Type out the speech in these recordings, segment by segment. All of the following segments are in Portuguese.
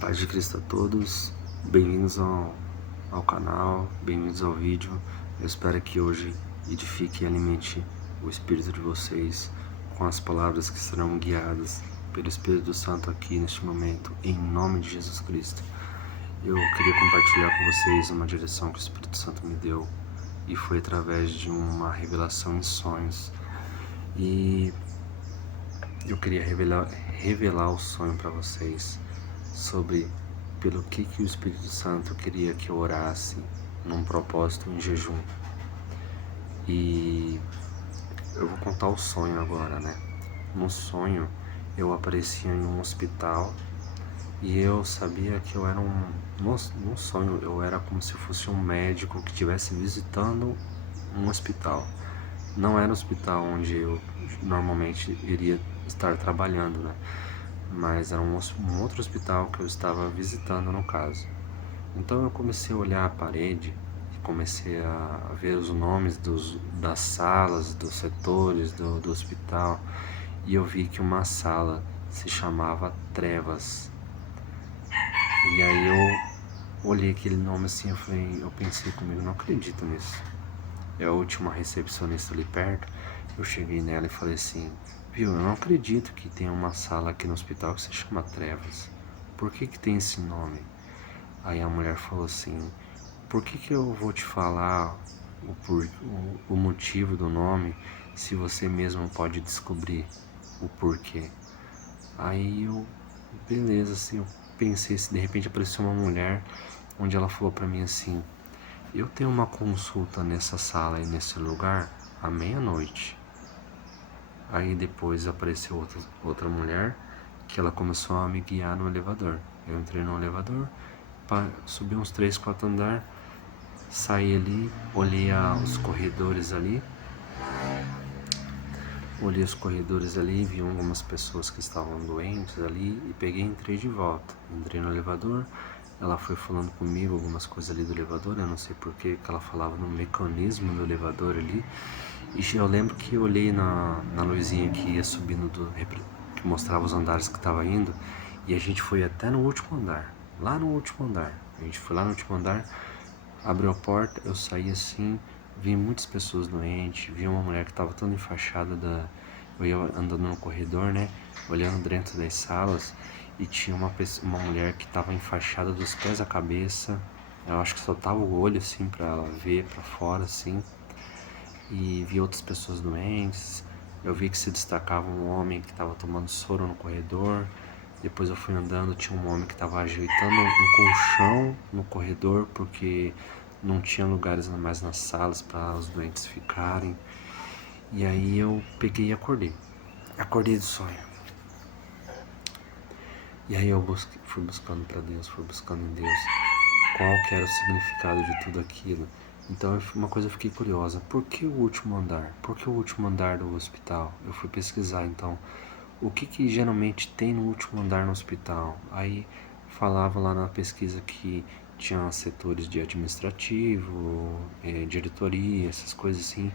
Paz de Cristo a todos, bem-vindos ao canal, bem-vindos ao vídeo. Eu espero que hoje edifique e alimente o espírito de vocês com as palavras que serão guiadas pelo Espírito Santo aqui neste momento, em nome de Jesus Cristo. Eu queria compartilhar com vocês uma direção que o Espírito Santo me deu e foi através de uma revelação em sonhos. E eu queria revelar o sonho para vocês sobre pelo que o Espírito Santo queria que eu orasse num propósito em jejum. E eu vou contar o sonho agora, né? No sonho eu aparecia em um hospital e eu sabia que eu era no sonho eu era como se fosse um médico que estivesse visitando um hospital. Não era o hospital onde eu normalmente iria estar trabalhando, né? Mas era um outro hospital que eu estava visitando no caso. Então eu comecei a olhar a parede e comecei a ver os nomes das salas, dos setores do hospital, e eu vi que uma sala se chamava Trevas. E aí eu olhei aquele nome assim, eu pensei comigo, não acredito nisso. Eu tinha uma recepcionista ali perto, eu cheguei nela e falei assim, viu, eu não acredito que tem uma sala aqui no hospital que se chama Trevas. Por que tem esse nome? Aí a mulher falou assim, por que eu vou te falar o motivo do nome se você mesmo pode descobrir o porquê? Aí eu, beleza, assim, eu pensei se de repente apareceu uma mulher onde ela falou pra mim assim, eu tenho uma consulta nessa sala e nesse lugar à meia-noite. Aí depois apareceu outra mulher que ela começou a me guiar no elevador. Eu entrei no elevador, subi uns 3, 4 andares, saí ali, olhei os corredores ali. Olhei os corredores ali, vi algumas pessoas que estavam doentes ali e peguei e entrei de volta. Entrei no elevador, ela foi falando comigo algumas coisas ali do elevador, eu não sei porque que ela falava no mecanismo do elevador ali. E eu lembro que eu olhei na luzinha que ia subindo, que mostrava os andares que estava indo, e a gente foi até no último andar, lá no último andar. A gente foi lá no último andar, abriu a porta, eu saí assim, vi muitas pessoas doentes, vi uma mulher que estava toda enfaixada eu ia andando no corredor, né, olhando dentro das salas, e tinha uma mulher que estava enfaixada dos pés à cabeça. Eu acho que só tava o olho assim para ela ver para fora assim. E vi outras pessoas doentes. Eu vi que se destacava um homem que estava tomando soro no corredor. Depois eu fui andando, tinha um homem que estava ajeitando um colchão no corredor porque não tinha lugares mais nas salas para os doentes ficarem. E aí eu peguei e acordei. Acordei do sonho. E aí eu fui buscando para Deus, fui buscando em Deus qual que era o significado de tudo aquilo. Então uma coisa eu fiquei curiosa, por que o último andar? Por que o último andar do hospital? Eu fui pesquisar então, o que geralmente tem no último andar no hospital? Aí falava lá na pesquisa que tinha setores de administrativo, diretoria, essas coisas assim.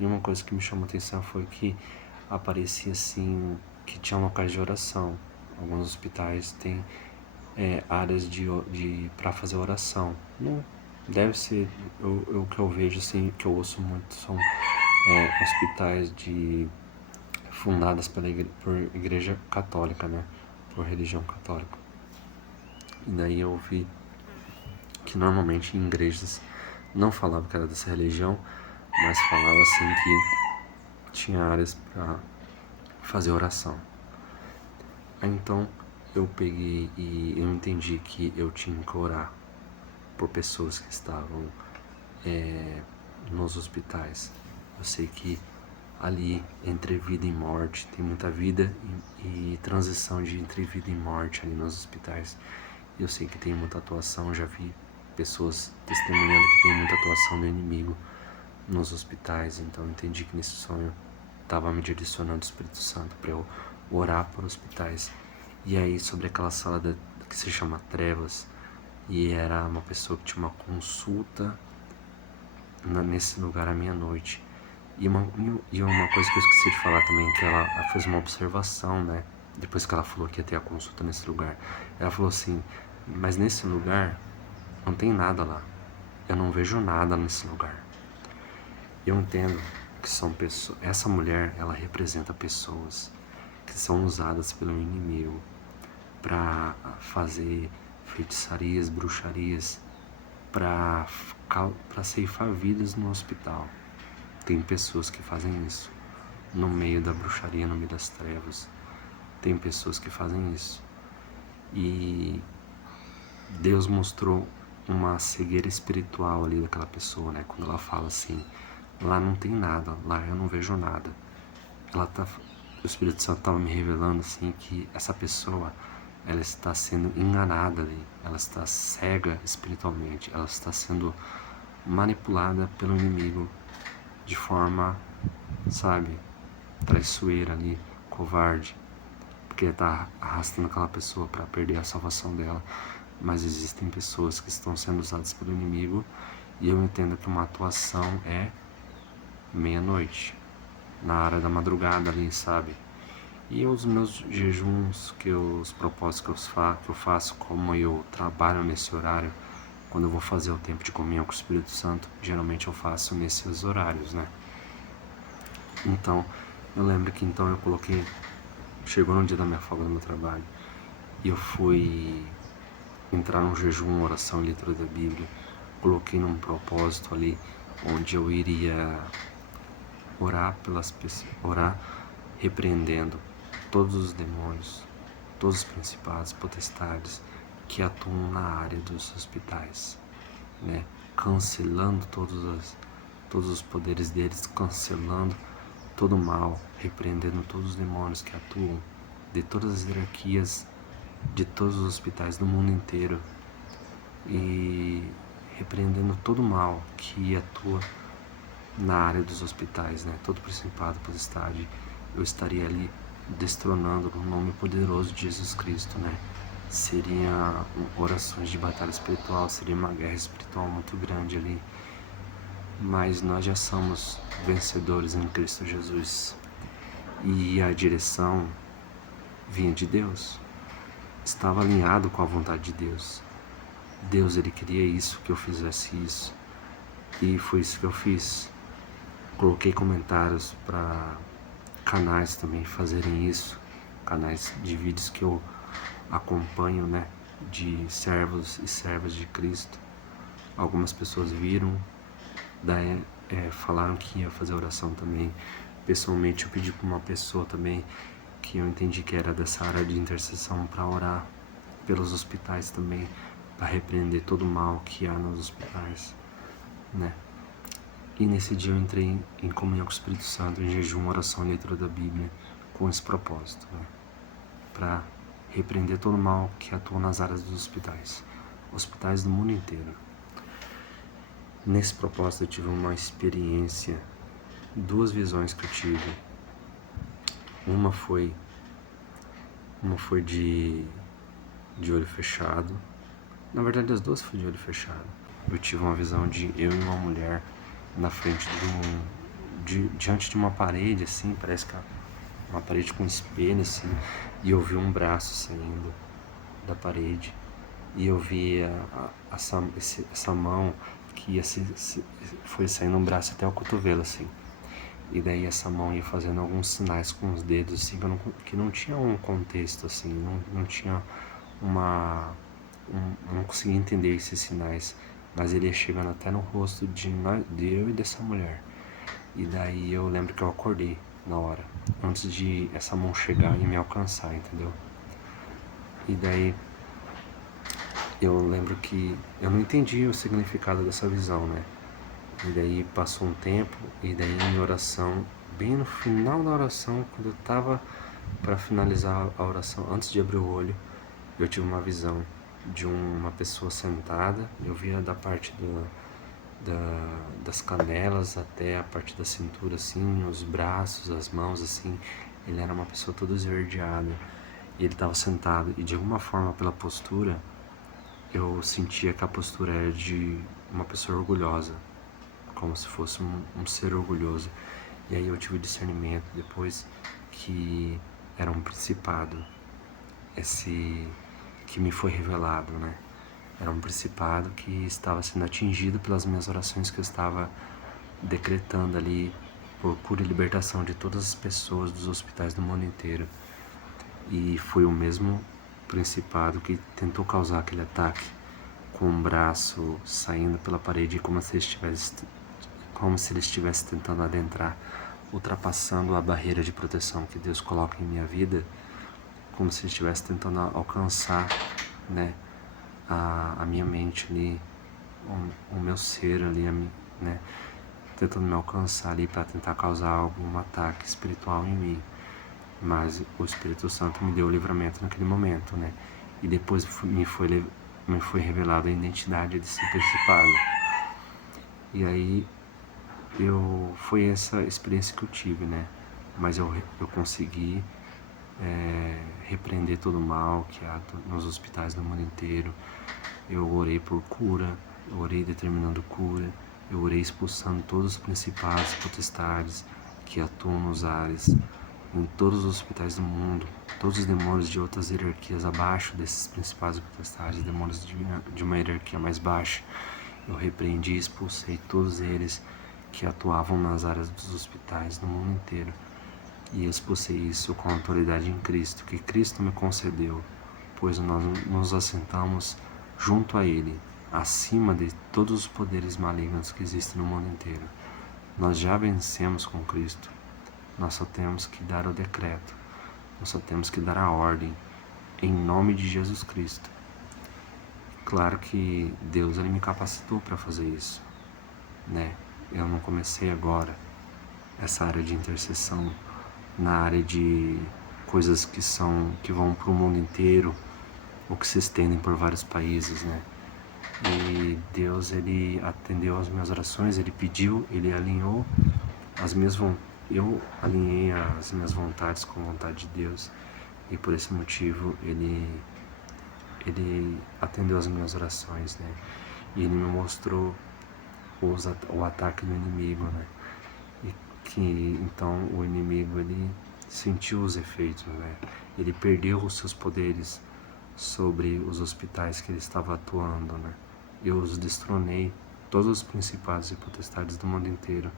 E uma coisa que me chamou a atenção foi que aparecia assim, que tinha locais de oração. Alguns hospitais têm áreas para fazer oração. Não deve ser, o que eu vejo assim, que eu ouço muito são hospitais fundadas por igreja católica, né? Por religião católica. E daí eu vi que normalmente em igrejas não falava que era dessa religião, mas falava assim que tinha áreas para fazer oração. Aí, então eu peguei e eu entendi que eu tinha que orar por pessoas que estavam nos hospitais. Eu sei que ali entre vida e morte tem muita vida e transição entre vida e morte ali nos hospitais. Eu sei que tem muita atuação, já vi pessoas testemunhando que tem muita atuação do inimigo nos hospitais. Então eu entendi que nesse sonho estava me direcionando o Espírito Santo para eu orar por hospitais. E aí sobre aquela sala que se chama Trevas, e era uma pessoa que tinha uma consulta nesse lugar à meia-noite. E uma coisa que eu esqueci de falar também, que ela fez uma observação, né? Depois que ela falou que ia ter a consulta nesse lugar. Ela falou assim, Mas nesse lugar não tem nada lá. Eu não vejo nada nesse lugar. Eu entendo que são pessoas. Essa mulher, ela representa pessoas que são usadas pelo inimigo para fazer feitiçarias, bruxarias, para ceifar vidas no hospital. Tem pessoas que fazem isso no meio da bruxaria, no meio das trevas. Tem pessoas que fazem isso. E Deus mostrou uma cegueira espiritual ali daquela pessoa, né? Quando ela fala assim, lá não tem nada, lá eu não vejo nada. O Espírito Santo estava me revelando assim que essa pessoa, ela está sendo enganada ali, ela está cega espiritualmente, ela está sendo manipulada pelo inimigo de forma, sabe, traiçoeira ali, covarde, porque está arrastando aquela pessoa para perder a salvação dela. Mas existem pessoas que estão sendo usadas pelo inimigo, e eu entendo que uma atuação é meia-noite, na hora da madrugada ali, sabe? E os meus jejuns, os propósitos que eu faço, como eu trabalho nesse horário, quando eu vou fazer o tempo de comunhão com o Espírito Santo, geralmente eu faço nesses horários, né? Então, eu lembro que então eu coloquei, chegou no dia da minha folga do meu trabalho, e eu fui entrar num jejum, oração e leitura da Bíblia. Coloquei num propósito ali, onde eu iria orar pelas pessoas, orar repreendendo todos os demônios, todos os principados, potestades que atuam na área dos hospitais, né? Cancelando todos os poderes deles, cancelando todo o mal, repreendendo todos os demônios que atuam de todas as hierarquias de todos os hospitais do mundo inteiro e repreendendo todo o mal que atua na área dos hospitais, né? Todo principado, potestade, eu estaria ali destronando no nome poderoso de Jesus Cristo, né? Seria orações de batalha espiritual, seria uma guerra espiritual muito grande ali, mas nós já somos vencedores em Cristo Jesus, e a direção vinha de Deus, estava alinhado com a vontade de Deus. Deus, ele queria isso, que eu fizesse isso, e foi isso que eu fiz. Coloquei comentários para canais também fazerem isso, canais de vídeos que eu acompanho, né, de servos e servas de Cristo. Algumas pessoas viram, daí falaram que ia fazer oração também. Pessoalmente eu pedi para uma pessoa também que eu entendi que era dessa área de intercessão para orar pelos hospitais também, para repreender todo o mal que há nos hospitais, né? E nesse dia eu entrei em comunhão com o Espírito Santo, em jejum, oração e leitura da Bíblia, com esse propósito, né? Para repreender todo o mal que atua nas áreas dos hospitais do mundo inteiro. Nesse propósito eu tive uma experiência, duas visões que eu tive. Uma foi de olho fechado. Na verdade as duas foi de olho fechado. Eu tive uma visão de eu e uma mulher na frente diante de uma parede, assim, parece que uma parede com espelho, assim, e eu vi um braço saindo da parede, e eu vi essa mão que foi saindo um braço até o cotovelo, assim, e daí essa mão ia fazendo alguns sinais com os dedos, assim, que não tinha um contexto, assim, não tinha não conseguia entender esses sinais, mas ele ia chegando até no rosto de eu e dessa mulher. E daí eu lembro que eu acordei na hora, antes de essa mão chegar e me alcançar, entendeu? E daí eu lembro que eu não entendi o significado dessa visão, né? E daí passou um tempo, e daí em oração, bem no final da oração, quando eu tava para finalizar a oração, antes de abrir o olho, eu tive uma visão de uma pessoa sentada. Eu via da parte das canelas até a parte da cintura, assim, os braços, as mãos, assim. Ele era uma pessoa toda esverdeada, e ele estava sentado, e de alguma forma, pela postura, eu sentia que a postura era de uma pessoa orgulhosa, como se fosse um ser orgulhoso. E aí eu tive o discernimento depois que era um principado. que me foi revelado, né? Era um principado que estava sendo atingido pelas minhas orações que eu estava decretando ali por cura e libertação de todas as pessoas dos hospitais do mundo inteiro. E foi o mesmo principado que tentou causar aquele ataque, com o braço saindo pela parede como se ele estivesse tentando adentrar, ultrapassando a barreira de proteção que Deus coloca em minha vida, como se ele estivesse tentando alcançar, né, a minha mente ali, o meu ser ali, né, tentando me alcançar ali para tentar causar algum ataque espiritual em mim. Mas o Espírito Santo me deu o livramento naquele momento, né? E depois me foi revelada a identidade desse principado. E aí foi essa experiência que eu tive, né? Mas eu consegui repreender todo o mal que há nos hospitais do mundo inteiro. Eu orei por cura, eu orei determinando cura, eu orei expulsando todos os principados e potestades que atuam nos ares, em todos os hospitais do mundo, todos os demônios de outras hierarquias abaixo desses principados e potestades, demônios de uma hierarquia mais baixa. Eu repreendi e expulsei todos eles que atuavam nas áreas dos hospitais no mundo inteiro. E expulsei isso com a autoridade em Cristo, que Cristo me concedeu, pois nós nos assentamos junto a Ele, acima de todos os poderes malignos que existem no mundo inteiro. Nós já vencemos com Cristo. Nós só temos que dar o decreto, nós só temos que dar a ordem, em nome de Jesus Cristo. Claro que Deus ele me capacitou para fazer isso, né? Eu não comecei agora essa área de intercessão na área de coisas que vão para o mundo inteiro ou que se estendem por vários países, né? E Deus ele atendeu as minhas orações, ele pediu, ele alinhou as minhas vontades. Eu alinhei as minhas vontades com a vontade de Deus e por esse motivo ele atendeu as minhas orações, né? E ele me mostrou o ataque do inimigo, né? E que então o inimigo ele sentiu os efeitos, né? Ele perdeu os seus poderes sobre os hospitais que ele estava atuando, né? Eu os destronei, todos os principados e potestades do mundo inteiro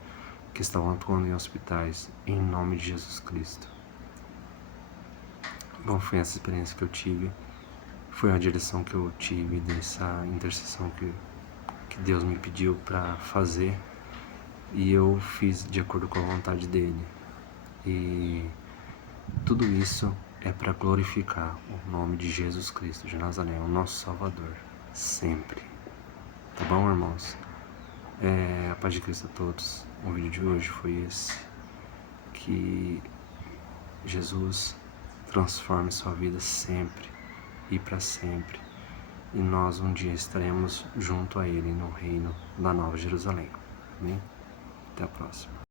que estavam atuando em hospitais, em nome de Jesus Cristo. Bom, foi essa experiência que eu tive, foi a direção que eu tive dessa intercessão que Deus me pediu para fazer, e eu fiz de acordo com a vontade dele. E tudo isso é para glorificar o nome de Jesus Cristo de Nazaré, o nosso Salvador, sempre. Tá bom, irmãos? A paz de Cristo a todos. O vídeo de hoje foi esse. Que Jesus transforme sua vida sempre e para sempre. E nós um dia estaremos junto a Ele no reino da Nova Jerusalém. Amém? Até a próxima.